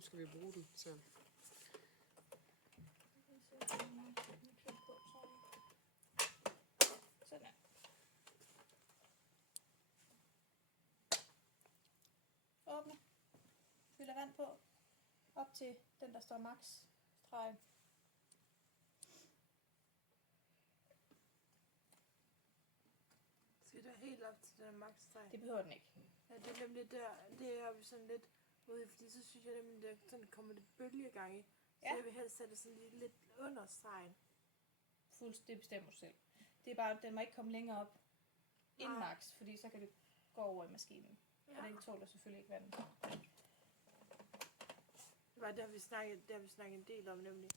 Nu skal vi bruge den, så... Sådan her. Åbne. Fylder vand på. Op til den, der står max streg. Skal det helt op til den max-streg? Det behøver den ikke. Ja, det er nemlig der, det er vi sådan lidt ude, fordi så synes jeg nemlig, der sådan kommer lidt bølgegang i. Så Ja. jeg vil helst sætte sådan lidt under stregen. Det bestemmer du selv. Det er bare, den må ikke komme længere op end Nej. max, fordi så kan det gå over i maskinen. Ja. Og den tåler selvfølgelig ikke vand. Det var det har vi snakket en del om nemlig.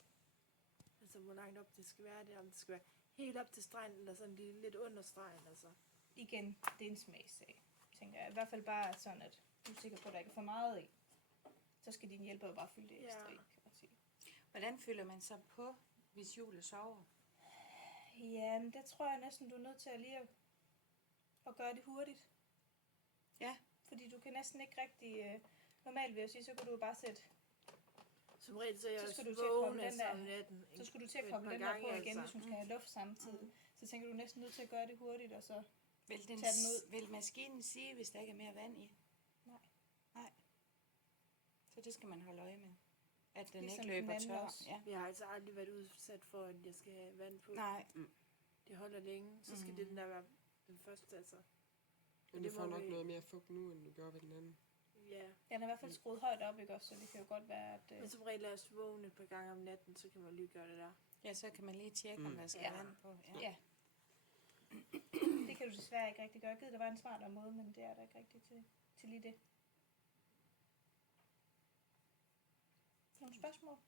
Altså hvor langt op det skal være, det om det skal være helt op til stregen, eller sådan lidt under stregen, altså. Igen, det er en smagssag, tænker jeg. I hvert fald bare sådan, at du er sikker på, at der ikke er for meget i. Så skal din hjælper jo bare fylde det ekstra i, kan man sige. Hvordan føler man sig på, hvis Julie sover? Ja, men det tror jeg næsten, du er nødt til at lige at gøre det hurtigt. Ja. Fordi du kan næsten ikke rigtig... normalt vil jeg sige, så kan du bare sætte... Som regel så er jeg Så også skal du til at koble vågen den der- om natten. Så skulle du til at Et koble par den der gange, på igen, altså. hvis hun skal have luft samtidig. Så tænker du næsten nødt til at gøre det hurtigt, og så... Vil, Tag den ud. vil maskinen sige, hvis der ikke er mere vand i? Nej. Nej. Så det skal man holde øje med. At den Ligesom ikke løber den anden tør. også. Ja. Jeg har altså aldrig været udsat for, at jeg skal have vand på. Nej. Det holder længe. Så skal det den der være den første, altså. Men det du får må nok vi- noget mere fugt nu, end du gjorde ved den anden. Ja. Den er i hvert fald skruet højt op, ikke også? Så det kan jo godt være, at... Men som regel er jeg også vågen et par gange om natten, så kan man lige gøre det der. Ja, så kan man lige tjekke, om der skal Ja. vand på. Ja. Ja. Det kan du desværre ikke rigtig gøre. Gid, der var en smartere måde, men det er der ikke rigtig til lige det. Nogle spørgsmål?